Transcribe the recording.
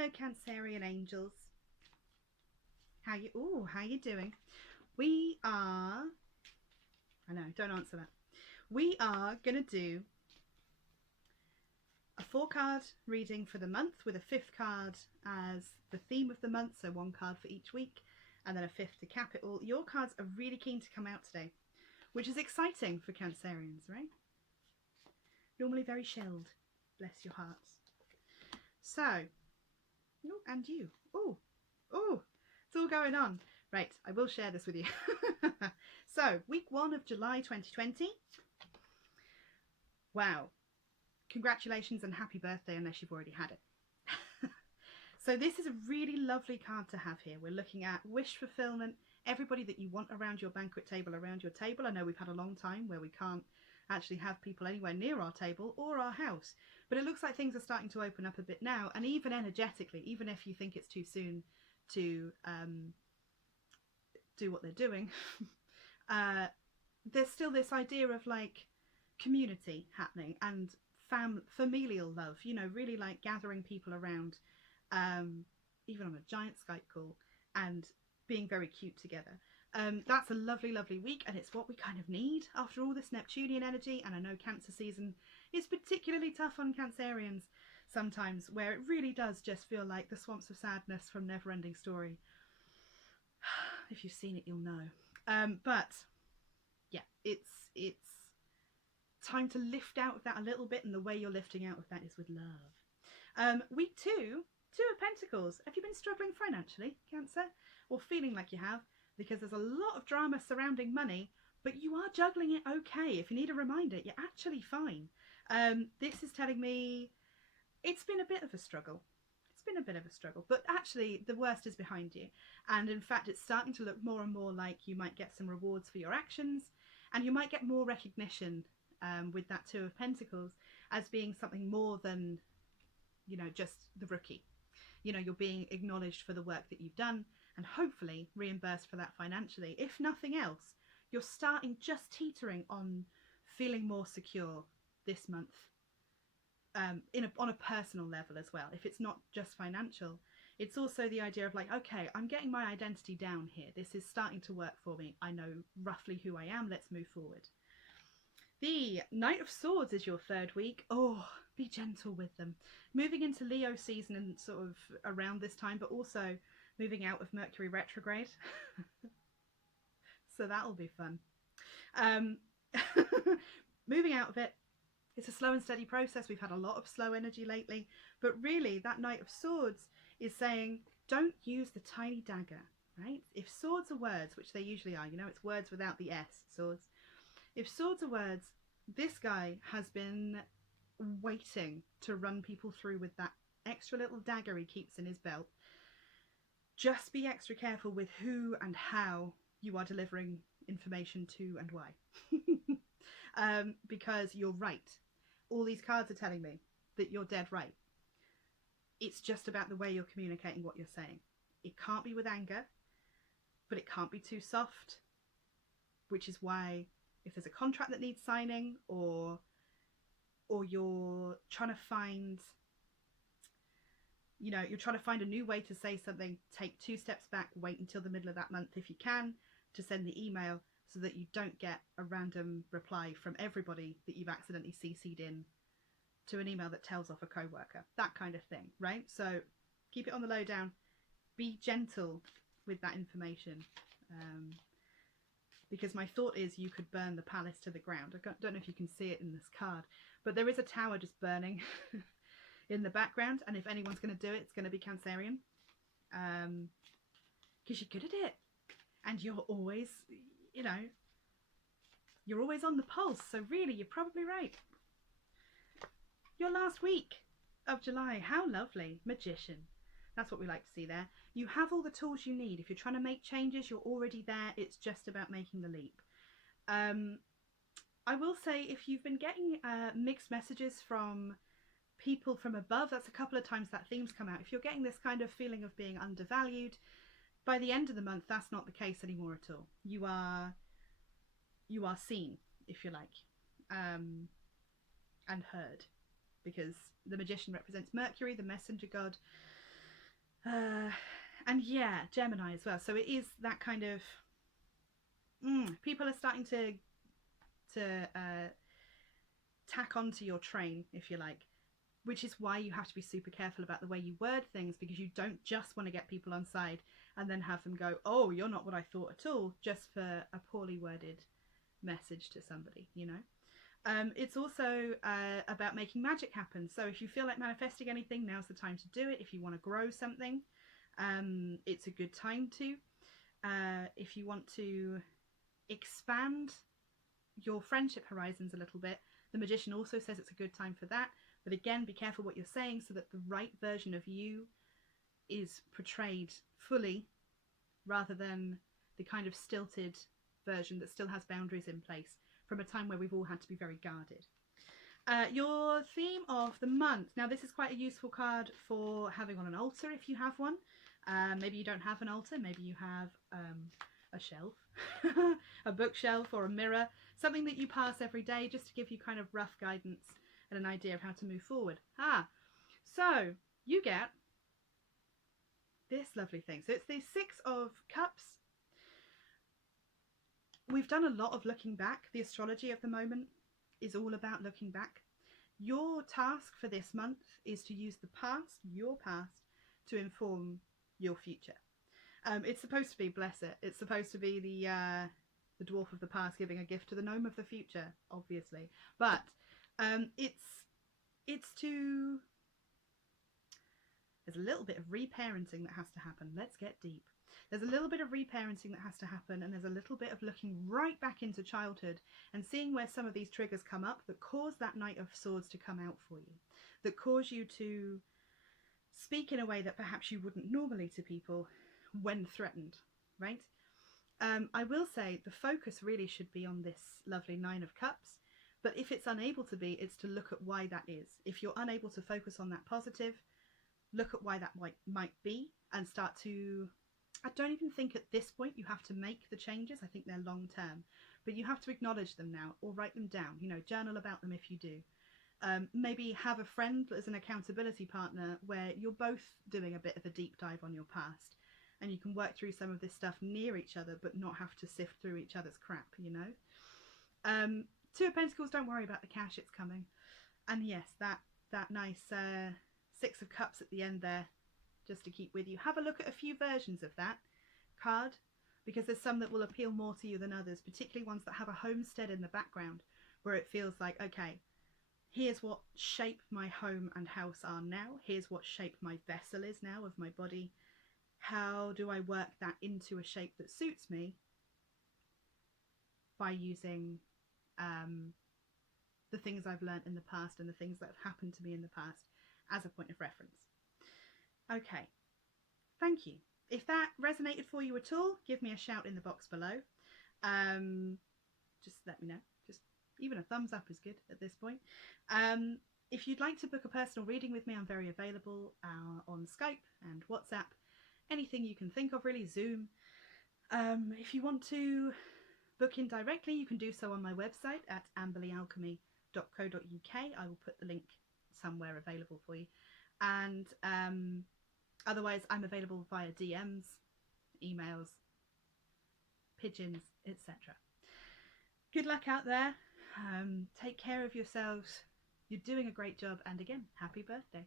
Hello, Cancerian angels. How you doing? We are. I know. Don't answer that. We are gonna do a 4-card reading for the month with a 5th card as the theme of the month. So 1 card for each week, and then a 5th to cap it all. Your cards are really keen to come out today, which is exciting for Cancerians, right? Normally very shelled. Bless your hearts. So, and you. It's all going on. Right, I will share this with you. So, week 1 of July 2020. Wow. Congratulations and happy birthday, unless you've already had it. So this is a really lovely card to have here. We're looking at wish fulfillment, everybody that you want around your banquet table, around your table. I know we've had a long time where we can't actually have people anywhere near our table or our house, but it looks like things are starting to open up a bit now. And even energetically, even if you think it's too soon to do what they're doing, there's still this idea of like community happening and familial love, you know, really like gathering people around, even on a giant Skype call, and being very cute together. That's a lovely, lovely week, and it's what we kind of need after all this Neptunian energy. And I know Cancer season is particularly tough on Cancerians sometimes, where it really does just feel like the swamps of sadness from Neverending Story. If you've seen it, you'll know. But yeah, it's time to lift out of that a little bit, and the way you're lifting out of that is with love. Week 2 of Pentacles. Have you been struggling financially, Cancer? Or feeling like you have? Because there's a lot of drama surrounding money, but you are juggling it okay. If you need a reminder, you're actually fine. This is telling me it's been a bit of a struggle. It's been a bit of a struggle, but actually the worst is behind you. And in fact, it's starting to look more and more like you might get some rewards for your actions, and you might get more recognition with that 2 of Pentacles as being something more than, you know, just the rookie. You know, you're being acknowledged for the work that you've done, and hopefully reimbursed for that financially. If nothing else, you're starting just teetering on feeling more secure this month, on a personal level as well. If it's not just financial, it's also the idea of like, okay, I'm getting my identity down here. This is starting to work for me. I know roughly who I am. Let's move forward. The Knight of Swords is your 3rd week. Oh, be gentle with them. Moving into Leo season and sort of around this time, but also moving out of Mercury retrograde. So that'll be fun. Moving out of it, it's a slow and steady process. We've had a lot of slow energy lately, but really that Knight of Swords is saying, don't use the tiny dagger, right? If swords are words, which they usually are, you know, it's words without the S, swords. If swords are words, this guy has been waiting to run people through with that extra little dagger he keeps in his belt. Just be extra careful with who and how you are delivering information to and why. Because you're right. All these cards are telling me that you're dead right. It's just about the way you're communicating what you're saying. It can't be with anger, but it can't be too soft, which is why if there's a contract that needs signing, or you're trying to find, you know, you're trying to find a new way to say something, take 2 steps back, wait until the middle of that month if you can to send the email, so that you don't get a random reply from everybody that you've accidentally CC'd in to an email that tells off a co-worker. That kind of thing, right? So keep it on the lowdown. Be gentle with that information. Because my thought is you could burn the palace to the ground. I don't know if you can see it in this card, but there is a tower just burning in the background, and if anyone's going to do it, it's going to be Cancerian. Because you're good at it, and you're always, you know, you're always on the pulse, so really you're probably right. Your last week of July, how lovely. Magician. That's what we like to see there. You have all the tools you need. If you're trying to make changes, you're already there. It's just about making the leap. I will say, if you've been getting mixed messages from people from above, that's a couple of times that theme's come out. If you're getting this kind of feeling of being undervalued, by the end of the month, that's not the case anymore at all. You are seen, if you like, and heard, because the Magician represents Mercury, the messenger god, And yeah, Gemini as well. So it is that kind of people are starting to tack onto your train, if you like, which is why you have to be super careful about the way you word things, because you don't just want to get people on side and then have them go, oh, you're not what I thought at all, just for a poorly worded message to somebody, you know. It's also about making magic happen. So if you feel like manifesting anything, now's the time to do it. If you want to grow something, it's a good time to. If you want to expand your friendship horizons a little bit, the magician also says it's a good time for that. But again, be careful what you're saying so that the right version of you is portrayed fully, rather than the kind of stilted version that still has boundaries in place from a time where we've all had to be very guarded. Your theme of the month. Now, this is quite a useful card for having on an altar if you have one. Maybe you don't have an altar, maybe you have a shelf, a bookshelf or a mirror, something that you pass every day just to give you kind of rough guidance and an idea of how to move forward. So you get this lovely thing. So it's the 6 of Cups. We've done a lot of looking back. The astrology of the moment is all about looking back. Your task for this month is to use the past, your past, to inform your future. It's supposed to be, bless it, it's supposed to be the dwarf of the past giving a gift to the gnome of the future, obviously. But it's to... There's a little bit of reparenting that has to happen. Let's get deep. There's a little bit of reparenting that has to happen, and there's a little bit of looking right back into childhood and seeing where some of these triggers come up that cause that Knight of Swords to come out for you, that cause you to speak in a way that perhaps you wouldn't normally to people when threatened, right? I will say the focus really should be on this lovely 9 of Cups, but if it's unable to be, it's to look at why that is. If you're unable to focus on that positive, look at why that might be and start to... I don't even think at this point you have to make the changes. I think they're long term, but you have to acknowledge them now or write them down, you know, journal about them if you do. Maybe have a friend as an accountability partner where you're both doing a bit of a deep dive on your past and you can work through some of this stuff near each other but not have to sift through each other's crap, you know. 2 of Pentacles, don't worry about the cash, it's coming. And yes, that nice 6 of Cups at the end there, just to keep with you. Have a look at a few versions of that card, because there's some that will appeal more to you than others, particularly ones that have a homestead in the background, where it feels like, okay, here's what shape my home and house are now, here's what shape my vessel is now of my body, how do I work that into a shape that suits me by using the things I've learned in the past and the things that have happened to me in the past as a point of reference. Okay, thank you. If that resonated for you at all, give me a shout in the box below. Just let me know. Just even a thumbs up is good at this point. If you'd like to book a personal reading with me, I'm very available on Skype and WhatsApp. Anything you can think of, really, Zoom. If you want to book in directly, you can do so on my website at amberleyalchemy.co.uk. I will put the link somewhere available for you. And otherwise, I'm available via DMs, emails, pigeons, etc. Good luck out there. Take care of yourselves. You're doing a great job. And again, happy birthday.